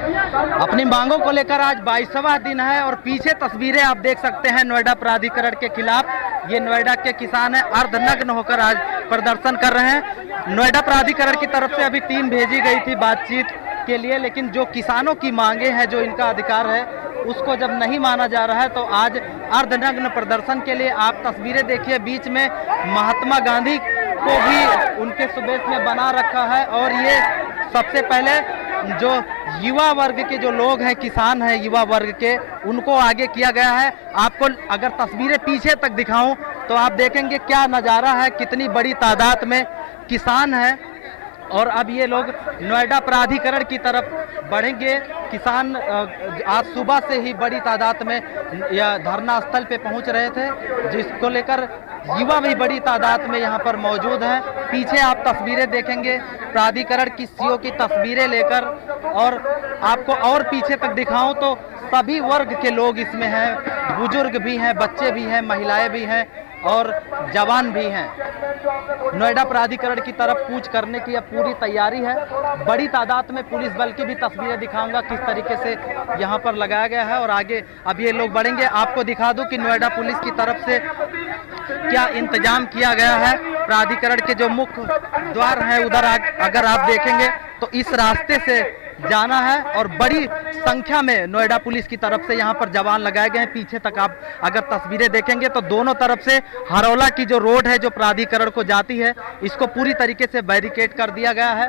अपनी मांगों को लेकर आज 22वां दिन है और पीछे तस्वीरें आप देख सकते हैं नोएडा प्राधिकरण के खिलाफ। ये नोएडा के किसान हैं, अर्धनग्न होकर आज प्रदर्शन कर रहे हैं। नोएडा प्राधिकरण की तरफ से अभी टीम भेजी गई थी बातचीत के लिए, लेकिन जो किसानों की मांगे हैं, जो इनका अधिकार है, उसको जब नहीं माना जा रहा है तो आज अर्धनग्न प्रदर्शन के लिए आप तस्वीरें देखिए। बीच में महात्मा गांधी को भी उनके सुबेश में बना रखा है और ये सबसे पहले जो युवा वर्ग के जो लोग हैं, किसान हैं युवा वर्ग के, उनको आगे किया गया है। आपको अगर तस्वीरें पीछे तक दिखाऊं तो आप देखेंगे क्या नज़ारा है, कितनी बड़ी तादाद में किसान हैं। और अब ये लोग नोएडा प्राधिकरण की तरफ बढ़ेंगे। किसान आज सुबह से ही बड़ी तादाद में यह धरना स्थल पे पहुंच रहे थे, जिसको लेकर युवा भी बड़ी तादाद में यहाँ पर मौजूद हैं। पीछे आप तस्वीरें देखेंगे प्राधिकरण की सीओ की तस्वीरें लेकर, और आपको और पीछे तक दिखाऊं तो सभी वर्ग के लोग इसमें हैं, बुजुर्ग भी हैं, बच्चे भी हैं, महिलाएं भी हैं और जवान भी हैं। नोएडा प्राधिकरण की तरफ कूच करने की अब पूरी तैयारी है। बड़ी तादाद में पुलिस बल की भी तस्वीरें दिखाऊंगा किस तरीके से यहाँ पर लगाया गया है और आगे अब ये लोग बढ़ेंगे। आपको दिखा दूं कि नोएडा पुलिस की तरफ से क्या इंतजाम किया गया है। प्राधिकरण के जो मुख्य द्वार है उधर अगर आप देखेंगे तो इस रास्ते से जाना है और बड़ी संख्या में नोएडा पुलिस की तरफ से यहाँ पर जवान लगाए गए हैं। पीछे तक आप अगर तस्वीरें देखेंगे तो दोनों तरफ से हरौला की जो रोड है जो प्राधिकरण को जाती है, इसको पूरी तरीके से बैरिकेड कर दिया गया है।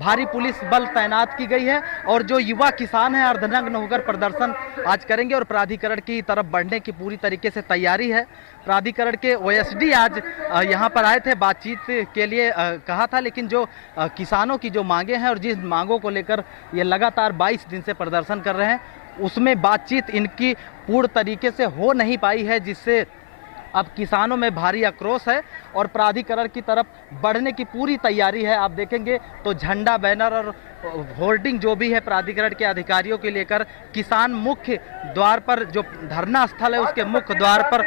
भारी पुलिस बल तैनात की गई है और जो युवा किसान हैं अर्धनग्न होकर प्रदर्शन आज करेंगे और प्राधिकरण की तरफ बढ़ने की पूरी तरीके से तैयारी है। प्राधिकरण के ओएसडी आज यहाँ पर आए थे बातचीत के लिए, कहा था, लेकिन जो किसानों की जो मांगे हैं और जिस मांगों को लेकर ये लगातार 22 दिन से प्रदर्शन कर रहे हैं, उसमें बातचीत इनकी पूर्ण तरीके से हो नहीं पाई है, जिससे अब किसानों में भारी आक्रोश है और प्राधिकरण की तरफ बढ़ने की पूरी तैयारी है। आप देखेंगे तो झंडा, बैनर और होर्डिंग जो भी है प्राधिकरण के अधिकारियों के लेकर किसान मुख्य द्वार पर, जो धरना स्थल है उसके मुख्य द्वार पर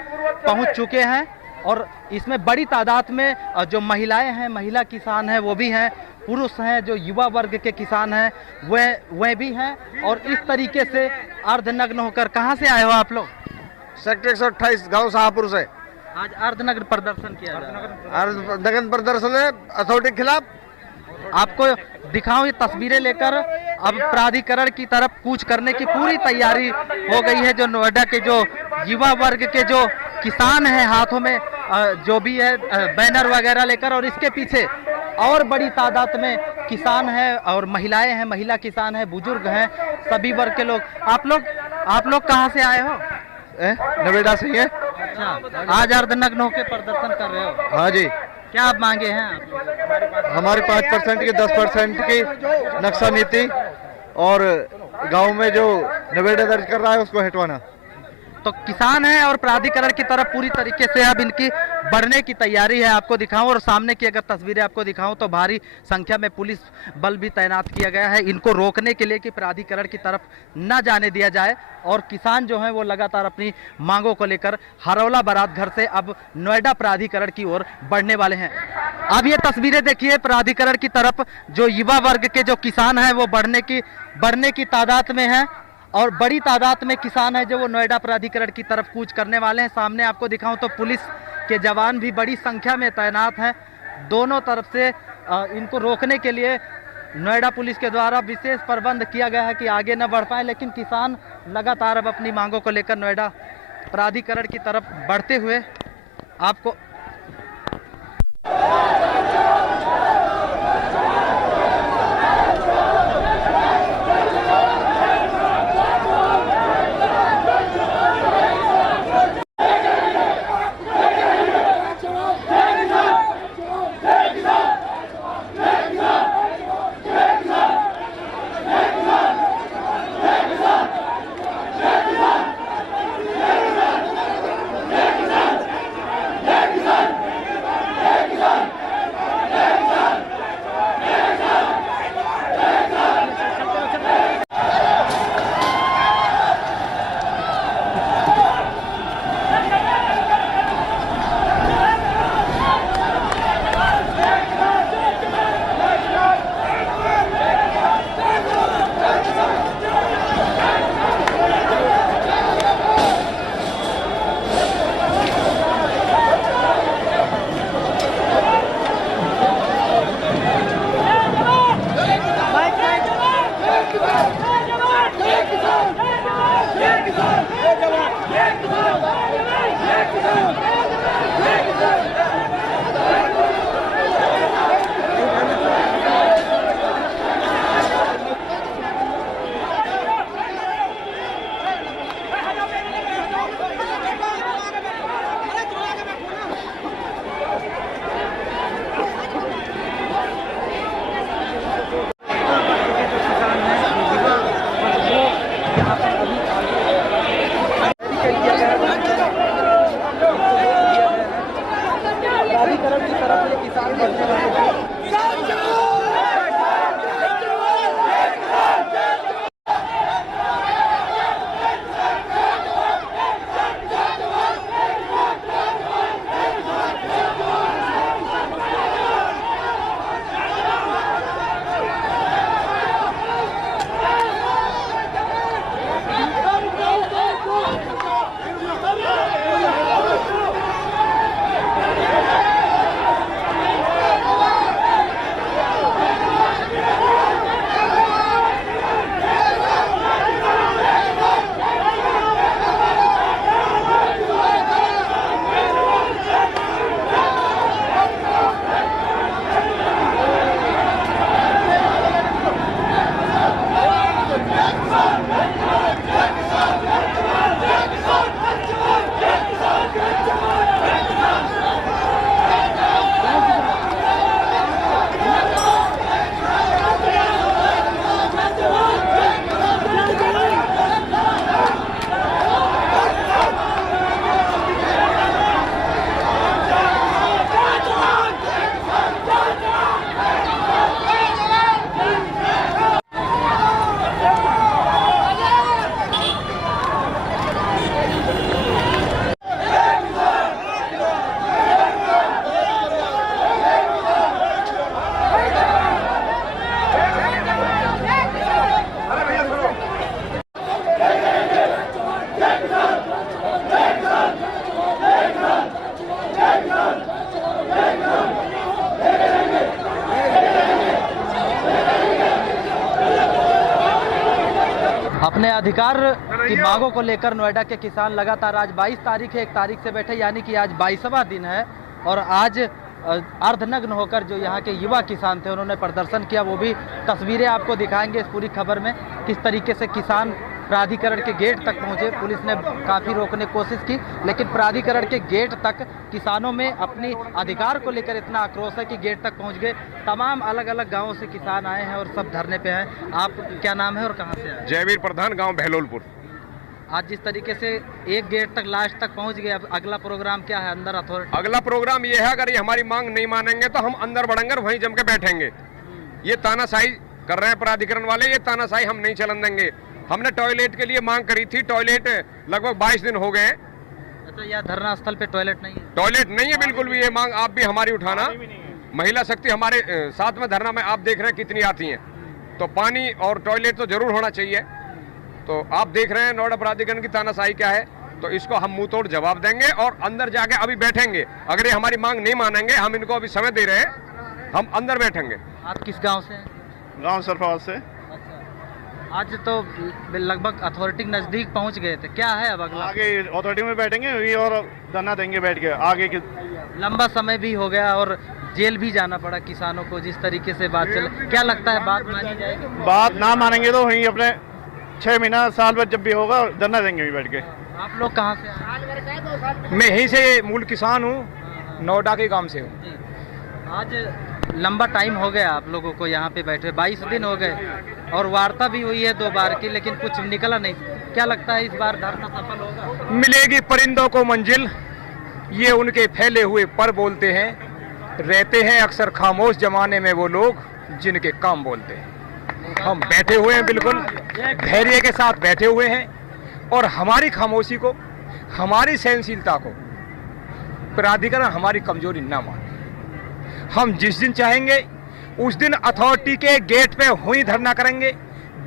पहुंच चुके हैं। और इसमें बड़ी तादाद में जो महिलाएं हैं, महिला किसान हैं वो भी हैं, पुरुष हैं, जो युवा वर्ग के किसान हैं वह भी हैं। और इस तरीके से अर्धनग्न होकर, कहाँ से आए हो आप लोग? सेक्टर 128 गांव शाहपुर से आज अर्धनग्न प्रदर्शन किया अर्धनग्न प्रदर्शन है अथॉरिटी के खिलाफ। आपको दिखाऊं ये तस्वीरें लेकर अब प्राधिकरण की तरफ कूच करने की पूरी तैयारी हो गई है। जो नोएडा के जो युवा वर्ग के जो किसान हैं, हाथों में जो भी है बैनर वगैरह लेकर, और इसके पीछे और बड़ी तादाद में किसान हैं और महिलाएं हैं, महिला किसान हैं, बुजुर्ग हैं, सभी वर्ग के लोग। आप लोग कहाँ से आए हो? नोएडा से ही है। अच्छा, आज अर्धनग्न होकर प्रदर्शन कर रहे हो? हाँ जी। क्या आप मांगे हैं आप? हमारी 5% की 10% की नक्शा नीति और गांव में जो नवेड़ा दर्ज कर रहा है उसको हटवाना। तो किसान हैं और प्राधिकरण की तरफ पूरी तरीके से अब इनकी बढ़ने की तैयारी है। आपको दिखाऊं और सामने की अगर तस्वीरें आपको दिखाऊं तो भारी संख्या में पुलिस बल भी तैनात किया गया है इनको रोकने के लिए कि प्राधिकरण की तरफ न जाने दिया जाए। और किसान जो हैं वो लगातार अपनी मांगों को लेकर हरौला बारात घर से अब नोएडा प्राधिकरण की ओर बढ़ने वाले हैं। अब ये तस्वीरें देखिए प्राधिकरण की तरफ जो युवा वर्ग के जो किसान हैं वो बढ़ने की तादाद में है और बड़ी तादाद में किसान है जो वो नोएडा प्राधिकरण की तरफ कूच करने वाले हैं। सामने आपको दिखाऊं तो पुलिस के जवान भी बड़ी संख्या में तैनात हैं। दोनों तरफ से इनको रोकने के लिए नोएडा पुलिस के द्वारा विशेष प्रबंध किया गया है कि आगे न बढ़ पाए, लेकिन किसान लगातार अब अपनी मांगों को लेकर नोएडा प्राधिकरण की तरफ बढ़ते हुए आपको जय किसान अपने अधिकार की मांगों को लेकर नोएडा के किसान लगातार आज 22 तारीख है, 1 तारीख से बैठे, यानी कि आज 22वां दिन है। और आज अर्धनग्न होकर जो यहाँ के युवा किसान थे उन्होंने प्रदर्शन किया। वो भी तस्वीरें आपको दिखाएंगे इस पूरी खबर में, किस तरीके से किसान प्राधिकरण के गेट तक पहुंचे। पुलिस ने काफ़ी रोकने की कोशिश की, लेकिन प्राधिकरण के गेट तक किसानों में अपनी अधिकार को लेकर इतना आक्रोश है कि गेट तक पहुंच गए। तमाम अलग अलग गांवों से किसान आए हैं और सब धरने पे हैं। आप क्या नाम है और कहां से आए? जयवीर प्रधान, गांव बहलोलपुर। आज जिस तरीके से एक गेट तक लास्ट तक पहुंच गए, अब अगला प्रोग्राम क्या है अंदर अथॉरिटी? अगला प्रोग्राम ये है, अगर ये हमारी मांग नहीं मानेंगे तो हम अंदर बढ़ेंगे, वहीं जम के बैठेंगे। ये तानाशाही कर रहे हैं प्राधिकरण वाले, ये तानाशाही हम नहीं चलन देंगे। हमने टॉयलेट के लिए मांग करी थी, टॉयलेट लगभग 22 दिन हो गए। अच्छा, यह धरना स्थल पे टॉयलेट नहीं है? टॉयलेट नहीं है बिल्कुल भी। ये मांग आप भी हमारी उठाना। महिला शक्ति हमारे साथ में धरना में आप देख रहे हैं कितनी आती हैं, तो पानी और टॉयलेट तो जरूर होना चाहिए। तो आप देख रहे हैं नोएडा प्राधिकरण की तानाशाही क्या है, तो इसको हम मुंह तोड़ जवाब देंगे और अंदर जाके अभी बैठेंगे। अगर ये हमारी मांग नहीं मानेंगे, हम इनको अभी समय दे रहे हैं, हम अंदर बैठेंगे। आप किस गांव से हैं? गांव सरफराज से। अच्छा, आज तो लगभग अथॉरिटी नजदीक पहुंच गए थे, क्या है अब अगला? आगे अथॉरिटी में बैठेंगे ये और धरना देंगे बैठ के आगे की। लंबा समय भी हो गया और जेल भी जाना पड़ा किसानों को, जिस तरीके से बात चल, क्या लगता है बात मानी जाएगी? बात ना मानेंगे तो वहीं अपने 6 महीना साल भर जब भी होगा धरना देंगे बैठ के। आप लोग कहाँ से आए? मैं यहीं से मूल किसान हूँ, नोएडा के गांव से हूँ। आज लंबा टाइम हो गया आप लोगों को यहाँ पे बैठे, 22 दिन हो गए और वार्ता भी हुई है 2 बार की, लेकिन कुछ निकला नहीं। क्या लगता है इस बार धरना सफल होगा? मिलेगी परिंदों को मंजिल, ये उनके फैले हुए पर बोलते हैं। रहते हैं अक्सर खामोश जमाने में वो लोग जिनके काम बोलते हैं। हम बैठे हुए हैं, बिल्कुल धैर्य के साथ बैठे हुए हैं और हमारी खामोशी को, हमारी सहनशीलता को प्राधिकरण हमारी कमजोरी ना माने। हम जिस दिन चाहेंगे उस दिन अथॉरिटी के गेट पे हुई धरना करेंगे।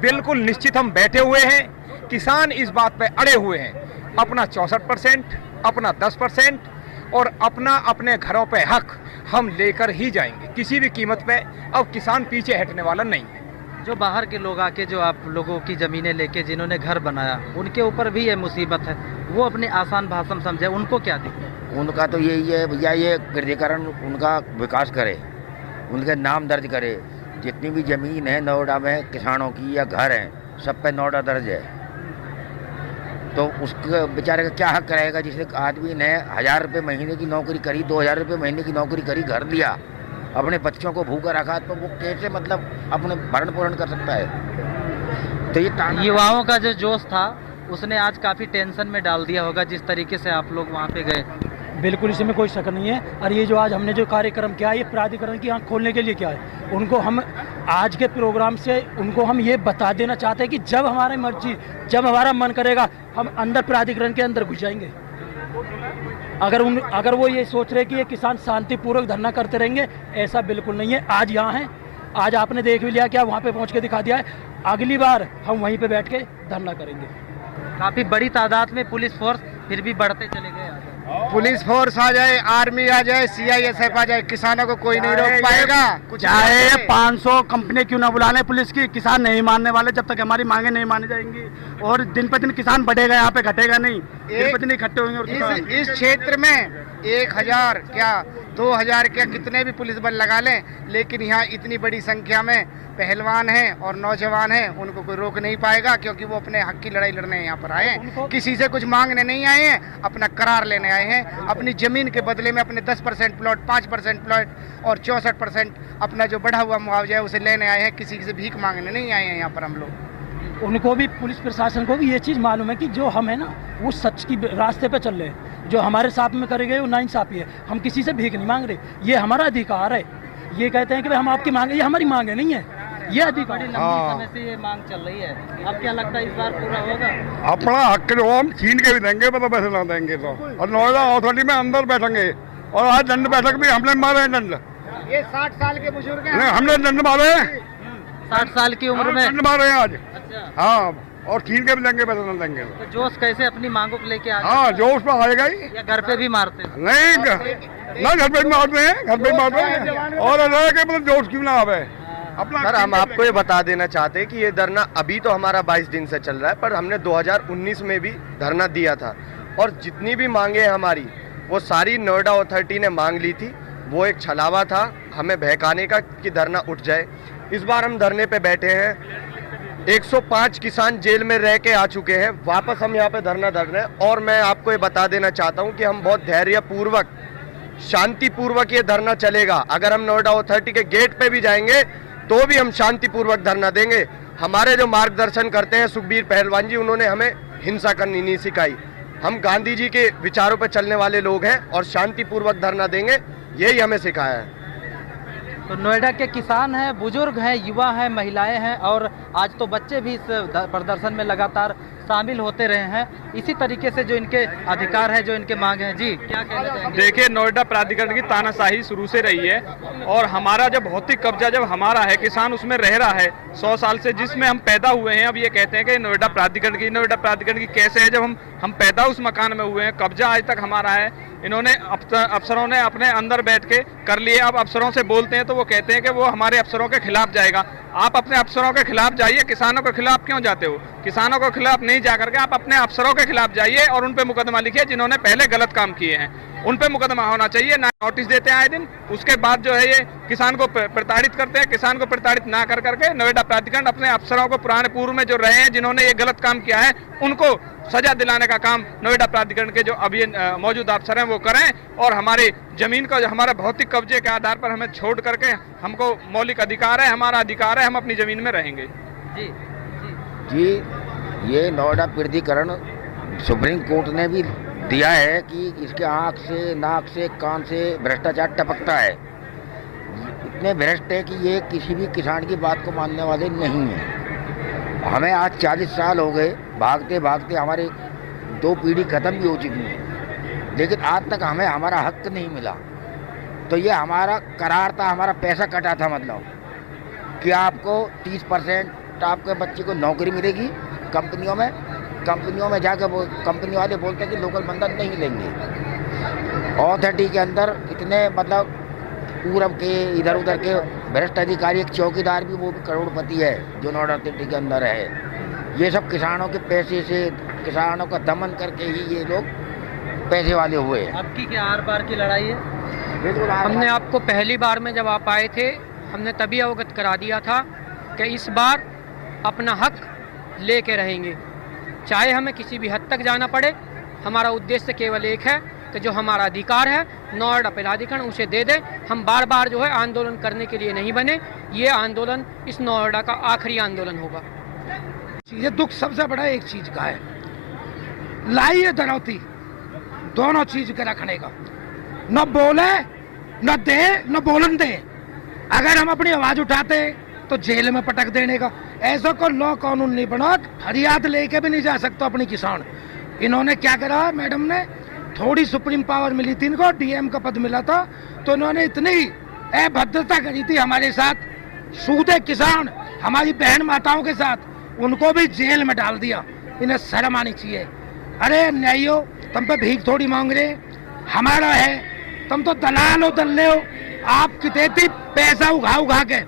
बिल्कुल निश्चित हम बैठे हुए हैं। किसान इस बात पे अड़े हुए हैं, अपना 64%, अपना 10% और अपना अपने घरों पे हक हम लेकर ही जाएंगे किसी भी कीमत पे। अब किसान पीछे हटने वाला नहीं है। जो बाहर के लोग आके जो आप लोगों की ज़मीनें लेके जिन्होंने घर बनाया, उनके ऊपर भी ये मुसीबत है। वो अपनी आसान भाषा में समझे, उनको क्या दिक्कत? उनका तो यही है भैया, ये प्राधिकरण उनका विकास करे, उनके नाम दर्ज करे। जितनी भी ज़मीन है नोएडा में किसानों की या घर हैं, सब पे नोएडा दर्ज है। तो उसके बेचारे का क्या हक रहेगा? जिसने आदमी ने 1000 रुपये महीने की नौकरी करी, 2000 रुपये महीने की नौकरी करी, घर लिया, अपने बच्चों को भूखा रखा, तो वो कैसे मतलब अपने भरण पोषण कर सकता है? तो ये युवाओं का जो जोश था उसने आज काफ़ी टेंशन में डाल दिया होगा, जिस तरीके से आप लोग वहाँ पे गए। बिल्कुल, इसमें कोई शक नहीं है। और ये जो आज हमने जो कार्यक्रम किया, ये प्राधिकरण की आंख खोलने के लिए किया है। उनको हम आज के प्रोग्राम से उनको हम ये बता देना चाहते हैं कि जब हमारी मर्जी, जब हमारा मन करेगा, हम अंदर प्राधिकरण के अंदर घुस जाएंगे। अगर वो ये सोच रहे कि ये किसान शांतिपूर्वक धरना करते रहेंगे, ऐसा बिल्कुल नहीं है। आज यहाँ हैं, आज आपने देख भी लिया, क्या वहाँ पे पहुँच के दिखा दिया है। अगली बार हम वहीं पे बैठ के धरना करेंगे। काफ़ी बड़ी तादाद में पुलिस फोर्स फिर भी बढ़ते चले गए। पुलिस फोर्स आ जाए, आर्मी आ जाए, CISF आ जाए, किसानों को कोई नहीं रोक पाएगा। चाहे 500 कंपनी क्यों ना बुला लें पुलिस की, किसान नहीं मानने वाले जब तक हमारी मांगे नहीं मानी जाएंगी। और दिन पर दिन किसान बढ़ेगा, यहाँ पे घटेगा नहीं। दिन पर दिन इकट्ठे होंगे और इस क्षेत्र में 1000 क्या 2000 क्या कितने भी पुलिस बल लगा लें, लेकिन यहाँ इतनी बड़ी संख्या में पहलवान हैं और नौजवान हैं, उनको कोई रोक नहीं पाएगा, क्योंकि वो अपने हक की लड़ाई लड़ने यहाँ पर आए हैं। किसी से कुछ मांगने नहीं आए हैं, अपना करार लेने आए हैं। अपनी जमीन के बदले में अपने 10% प्लॉट, 5% प्लॉट और 64% अपना जो बढ़ा हुआ मुआवजा है उसे लेने आए हैं। किसी से भीख मांगने नहीं आए हैं यहाँ पर हम लोग। उनको भी, पुलिस प्रशासन को भी ये चीज़ मालूम है कि जो हम है ना, वो सच की रास्ते पे चल रहे हैं। जो हमारे साथ में करेंगे वो नाइंसाफी है। हम किसी से भीख नहीं मांग रहे, ये हमारा अधिकार है। ये कहते हैं कि भाई हम आपकी मांगे, ये हमारी मांगे नहीं है, ये अधिकार। बड़ी लंबी समय से ये मांग चल रही है, अब क्या लगता है इस बार पूरा होगा? अपना हक जो हम छीन के भी देंगे, मतलब पैसे ना देंगे तो। और नोएडा अथॉरिटी में अंदर बैठेंगे। और आज दंड बैठक भी हमने मारे हैं। दंड ये 60 साल के बुजुर्ग हैं, हमने दंड मारे हैं। 60 साल की उम्र में दंड मारे हैं आज। अच्छा, हाँ, और छीन के भी देंगे, पैसे ना देंगे तो जोश कैसे अपनी मांगों को लेके आ? हाँ, जो उस पर आएगा ही। या घर पे भी मारते हैं? नहीं, ना घर पे भी मारते हैं, घर पे भी मारते हैं। और मतलब जोश क्यों ना आवे। सर, हम आपको ये बता देना चाहते हैं कि ये धरना अभी तो हमारा 22 दिन से चल रहा है, पर हमने 2019 में भी धरना दिया था और जितनी भी मांगे हैं हमारी वो सारी नोएडा अथॉरिटी ने मांग ली थी। वो एक छलावा था हमें बहकाने का कि धरना उठ जाए। इस बार हम धरने पे बैठे हैं। 105 किसान जेल में रह के आ चुके हैं, वापस हम यहाँ पे धरना धर रहे हैं। और मैं आपको ये बता देना चाहता हूँ कि हम बहुत धैर्यपूर्वक, शांतिपूर्वक ये धरना चलेगा। अगर हम नोएडा अथॉरिटी के गेट पे भी जाएंगे तो भी हम शांतिपूर्वक धरना देंगे। हमारे जो मार्गदर्शन करते हैं सुखबीर पहलवान जी, उन्होंने हमें हिंसा करनी नहीं सिखाई। हम गांधी जी के विचारों पर चलने वाले लोग हैं और शांतिपूर्वक धरना देंगे, यही हमें सिखाया है। तो नोएडा के किसान हैं, बुजुर्ग हैं, युवा हैं, महिलाएं हैं और आज तो बच्चे भी इस प्रदर्शन में लगातार शामिल होते रहे हैं। इसी तरीके से जो इनके अधिकार है, जो इनके मांग हैं, जी क्या कहना चाहेंगे? देखिए, नोएडा प्राधिकरण की तानाशाही शुरू से रही है और हमारा जब भौतिक कब्जा जब हमारा है, किसान उसमें रह रहा है 100 साल से, जिसमें हम पैदा हुए हैं। अब ये कहते हैं कि नोएडा प्राधिकरण की कैसे है, जब हम पैदा उस मकान में हुए हैं, कब्जा आज तक हमारा है। इन्होंने अफसरों ने अपने अंदर बैठ के कर लिए। अब अफसरों से बोलते हैं तो वो कहते हैं कि वो हमारे अफसरों के खिलाफ जाएगा। आप अपने अफसरों के खिलाफ जाइए, किसानों के खिलाफ क्यों जाते हो? किसानों के खिलाफ नहीं जाकर के आप अपने अफसरों के खिलाफ जाइए और उन पे मुकदमा लिखिए जिन्होंने पहले गलत काम किए हैं। उन पे मुकदमा होना चाहिए, ना नोटिस देते हैं आए दिन। उसके बाद जो है ये किसान को प्रताड़ित करते हैं। किसान को प्रताड़ित ना कर करके नोएडा प्राधिकरण अपने अफसरों को, पुराने पूर्व में जो रहे हैं जिन्होंने ये गलत काम किया है, उनको सजा दिलाने का काम नोएडा प्राधिकरण के जो अभी मौजूदा अफसर हैं वो करें। और हमारी जमीन का जो हमारा भौतिक कब्जे के आधार पर हमें छोड़ करके, हमको मौलिक अधिकार है, हमारा अधिकार है, हम अपनी जमीन में रहेंगे। जी, ये नोएडा प्राधिकरण सुप्रीम कोर्ट ने भी दिया है कि इसके आँख से, नाक से, कान से भ्रष्टाचार टपकता है। इतने भ्रष्ट है कि ये किसी भी किसान की बात को मानने वाले नहीं हैं। हमें आज 40 साल हो गए, भागते भागते हमारे 2 पीढ़ी खत्म भी हो चुकी है, लेकिन आज तक हमें हमारा हक नहीं मिला। तो ये हमारा करार था, हमारा पैसा कटा था, मतलब कि आपको 30% आपके बच्चे को नौकरी मिलेगी कंपनियों में जाकर वो कंपनी वाले बोलते हैं कि लोकल बंदा नहीं लेंगे। अथॉरिटी के अंदर इतने मतलब पूरब के इधर उधर के भ्रष्ट अधिकारी, एक चौकीदार भी, वो भी करोड़पति है जो नोएडा अथॉरिटी के अंदर है। ये सब किसानों के पैसे से, किसानों का दमन करके ही ये लोग पैसे वाले हुए हैं। आपकी क्या आर पार की लड़ाई है? बिल्कुल। हमने आपको पहली बार में जब आप आए थे, हमने तभी अवगत करा दिया था कि इस बार अपना हक लेके रहेंगे, चाहे हमें किसी भी हद तक जाना पड़े। हमारा उद्देश्य केवल एक है कि जो हमारा अधिकार है नोएडा प्राधिकरण उसे दे दे। हम बार बार जो है आंदोलन करने के लिए नहीं बने। ये आंदोलन इस नोएडा का आखिरी आंदोलन होगा। ये दुख सबसे बड़ा एक चीज का है, लाई है धरौती, दोनों चीज के रखने का। न बोले, न दे, न बोलन दे। अगर हम अपनी आवाज उठाते तो जेल में पटक देने का। ऐसा को लॉ कानून नहीं बना, फरियाद लेके भी नहीं जा सकता अपनी किसान। इन्होंने क्या करा, मैडम ने थोड़ी सुप्रीम पावर मिली थी इनको, डीएम का पद मिला था, तो इन्होंने इतनी अभद्रता करी थी हमारे साथ, सूदे किसान, हमारी बहन माताओं के साथ, उनको भी जेल में डाल दिया। इन्हें शर्म आनी चाहिए। अरे न्यायो, तुम पे भीख थोड़ी मांग रहे, हमारा है, तुम तो दलाल हो, दल्ले हो। आप कितने पैसा उघा के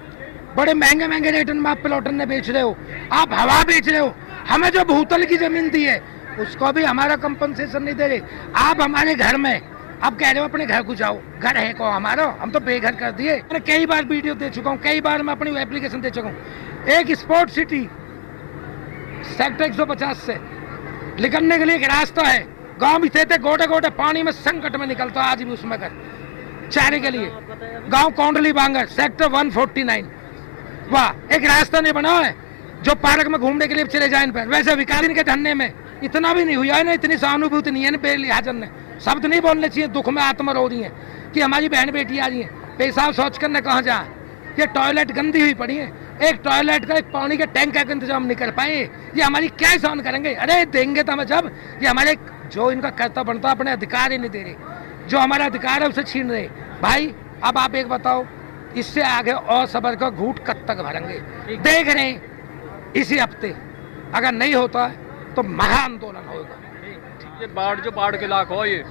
बड़े महंगे महंगे रेट में आप प्लॉटर ने बेच रहे हो, आप हवा बेच रहे हो। हमें जो भूतल की जमीन दी है उसको भी हमारा कंपनसेशन नहीं दे रहे। आप हमारे घर में, आप कह रहे हो अपने घर को जाओ, घर है को हमारा, हम तो बेघर कर दिए। मैंने कई बार वीडियो दे चुका हूँ, कई बार मैं अपनी एप्लीकेशन दे चुका हूँ। एक स्पोर्ट सिटी सेक्टर 150 से निकलने के लिए एक रास्ता है, गांव भी थे गोटे गोटे पानी में संकट में निकलता, आज भी उसमें कर चारे के लिए। गांव कौंडली बांगर सेक्टर 149, वाह, एक रास्ता नहीं बना है जो पार्क में घूमने के लिए चले जाए। पर वैसे विकास के धरने में इतना भी नहीं हुआ है ना, इतनी सहानुभूति नहीं है ना बेलिहाजन ने। शब्द नहीं बोलने चाहिए, दुख में आत्मा रो रही है कि हमारी बहन बेटी आ रही है, पेशाब शौच करने कहाँ जाए। ये टॉयलेट गंदी हुई पड़ी है, एक टॉयलेट का, एक पानी के टैंक का इंतजाम नहीं कर पाए, ये हमारी क्या सहन करेंगे? अरे देंगे तो हमें जब, ये हमारे जो इनका कर्तव्य बनता अपने अधिकार ही नहीं दे रहे, जो हमारा अधिकार है उसे छीन रहे। भाई अब आप एक बताओ, इससे आगे और सबर का घूट कब तक भरेंगे? देख रहे हैं इसी हफ्ते, अगर नहीं होता तो महा आंदोलन होगा। ये बाढ़ जो बाढ़ के इलाका हो, ये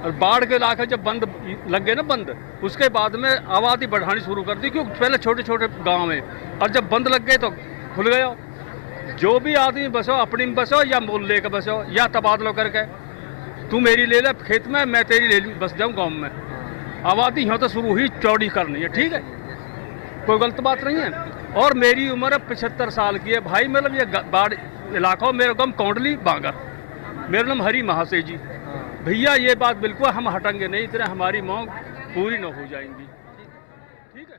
और बाढ़ के इलाके जब बंद लग गए ना बंद, उसके बाद में आबादी बढ़ानी शुरू कर दी, क्योंकि पहले छोटे छोटे गांव में, और जब बंद लग गए तो खुल गया। जो भी आदमी बसो, अपनी में बसो या मोहल्ले का बसो या तबादला करके, तू मेरी ले ले खेत में, मैं तेरी ले बस जाऊँ गाँव में। आबादी यहाँ तो शुरू ही चौड़ी करनी है, ठीक है, कोई गलत बात नहीं है। और मेरी उम्र 75 साल की है भाई, मतलब ये बाढ़ इलाका, मेरा गाँव कौंडली बांगर, मेरा नाम हरी महाशय जी। भैया ये बात बिल्कुल हम हटेंगे नहीं, इतने हमारी मांग पूरी न हो जाएंगी, ठीक है।